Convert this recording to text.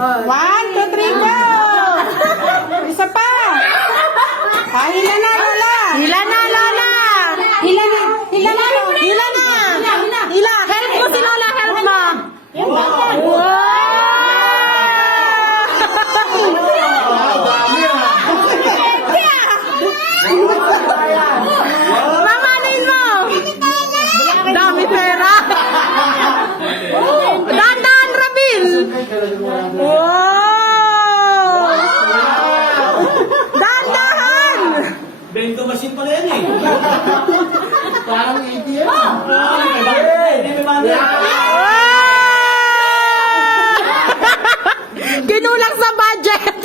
1, 2, 3, go! Isa pa. Hila na, Lola. Hila na, Lola. Hila na. Hila na. Hila na. Hila. Help mo si Lola. Help mo. Wow! Mamanin mo. Dami pera. Dandan, Rabil. Wow! Dandahan. Bento machine pala yan eh. Parang ATM. Hindi may mami. Kinulang sa budget.